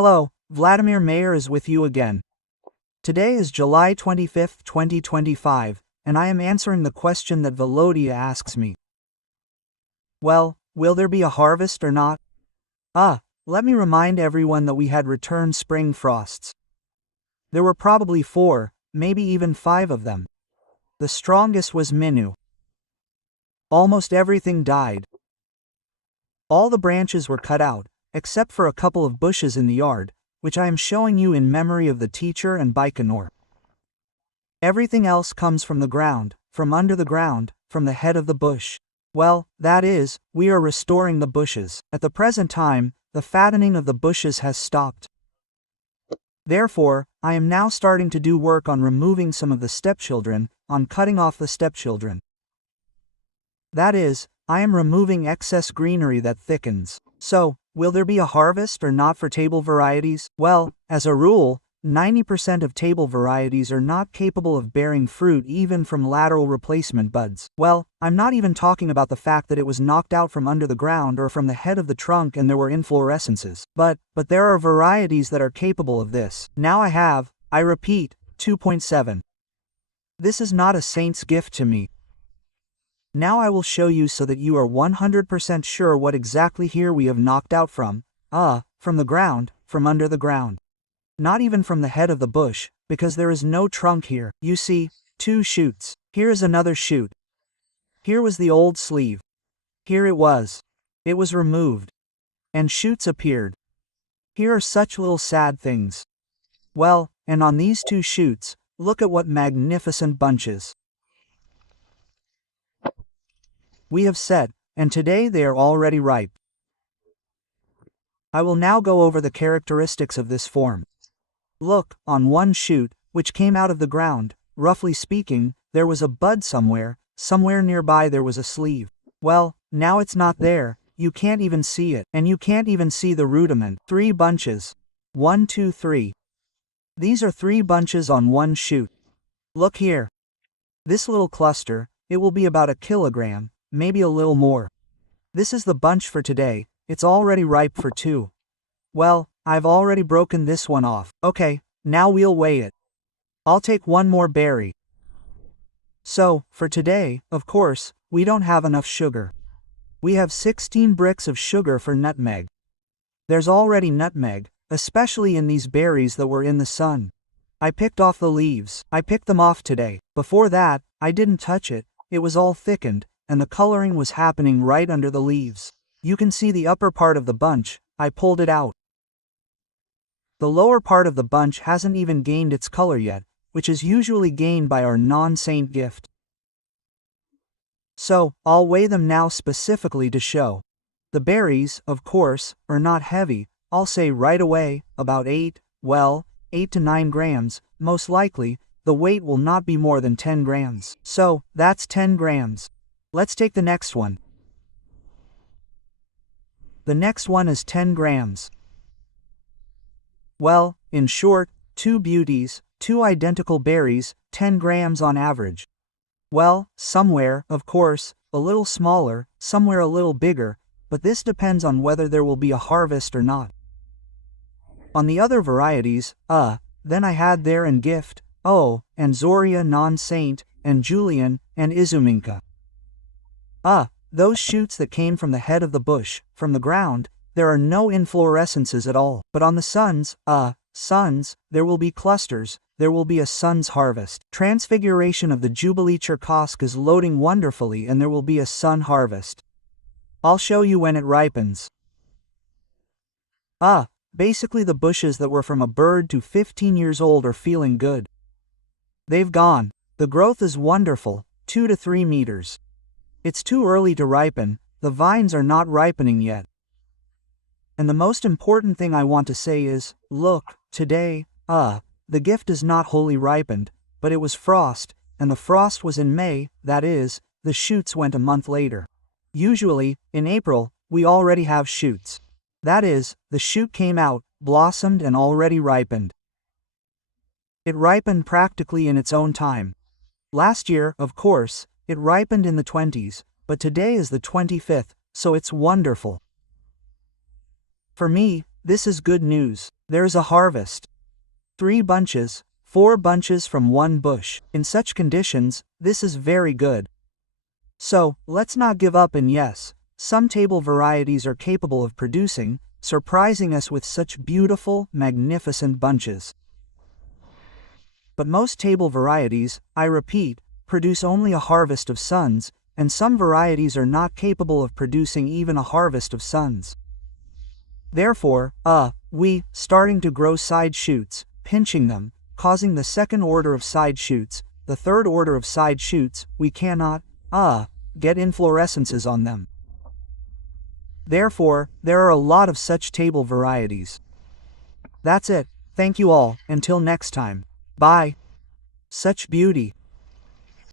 Hello, Vladimir Mayer is with you again. Today is July 25, 2025, and I am answering the question that Volodya asks me. Well, will there be a harvest or not? Let me remind everyone that we had returned spring frosts. There were probably 4, maybe even 5 of them. The strongest was Minu. Almost everything died. All the branches were cut out, except for a couple of bushes in the yard, which I am showing you in memory of the teacher and Baikonur. Everything else comes from the ground, from under the ground, from the head of the bush. Well, that is, we are restoring the bushes. At the present time, the fattening of the bushes has stopped. Therefore, I am now starting to do work on removing some of the stepchildren, on cutting off the stepchildren. That is, I am removing excess greenery that thickens. So, will there be a harvest or not for table varieties? Well, as a rule, 90% of table varieties are not capable of bearing fruit even from lateral replacement buds. Well, I'm not even talking about the fact that it was knocked out from under the ground or from the head of the trunk and there were inflorescences. But there are varieties that are capable of this. Now I repeat, 2.7. This is not a saint's gift to me. Now I will show you so that you are 100% sure what exactly here we have knocked out from the ground, from under the ground. Not even from the head of the bush, because there is no trunk here. You see, 2 shoots. Here is another shoot. Here was the old sleeve. Here it was. It was removed. And shoots appeared. Here are such little sad things. Well, and on these 2 shoots, look at what magnificent bunches we have set, and today they are already ripe. I will now go over the characteristics of this form. Look, on one shoot, which came out of the ground, roughly speaking, there was a bud somewhere nearby there was a sleeve. Well, now it's not there, you can't even see it, and you can't even see the rudiment. 3 bunches. 1, 2, 3. These are 3 bunches on one shoot. Look here. This little cluster, it will be about 1 kilogram, maybe a little more. This is the bunch for today, it's already ripe for 2. Well, I've already broken this one off. Okay, now we'll weigh it. I'll take 1 more berry. So, for today, of course, we don't have enough sugar. We have 16 bricks of sugar for nutmeg. There's already nutmeg, especially in these berries that were in the sun. I picked off the leaves. I picked them off today. Before that, I didn't touch it, it was all thickened, and the coloring was happening right under the leaves. You can see the upper part of the bunch, I pulled it out. The lower part of the bunch hasn't even gained its color yet, which is usually gained by our non-saint gift. So, I'll weigh them now specifically to show. The berries, of course, are not heavy, I'll say right away, about 8 to 9 grams, most likely, the weight will not be more than 10 grams. So, that's 10 grams. Let's take the next one. The next one is 10 grams. Well, in short, 2 beauties, 2 identical berries, 10 grams on average. Well, somewhere, of course, a little smaller, somewhere a little bigger, but this depends on whether there will be a harvest or not. On the other varieties, then I had there and gift, and Zoria non-saint, and Julian, and Izuminka. Those shoots that came from the head of the bush, from the ground, there are no inflorescences at all. But on the suns, there will be clusters, there will be a sun's harvest. Transfiguration of the Jubilee Cherkassk is loading wonderfully and there will be a sun harvest. I'll show you when it ripens. Basically the bushes that were from a bird to 15 years old are feeling good. They've gone. The growth is wonderful, 2 to 3 meters. It's too early to ripen, the vines are not ripening yet. And the most important thing I want to say is, look, today, the gift is not wholly ripened, but it was frost, and the frost was in May, that is, the shoots went a month later. Usually, in April, we already have shoots. That is, the shoot came out, blossomed and already ripened. It ripened practically in its own time. Last year, of course, it ripened in the 20s, but today is the 25th, so it's wonderful. For me, This is good news. There's a harvest. 3 bunches, 4 bunches from 1 bush. In such conditions, this is very good. So, let's not give up, and yes, some table varieties are capable of producing, surprising us with such beautiful, magnificent bunches. But most table varieties, I repeat, produce only a harvest of suns, and some varieties are not capable of producing even a harvest of suns. Therefore, we starting to grow side shoots, pinching them, causing the second order of side shoots, the third order of side shoots, we cannot, get inflorescences on them. Therefore, there are a lot of such table varieties. That's it. Thank you all, until next time. Bye. Such beauty.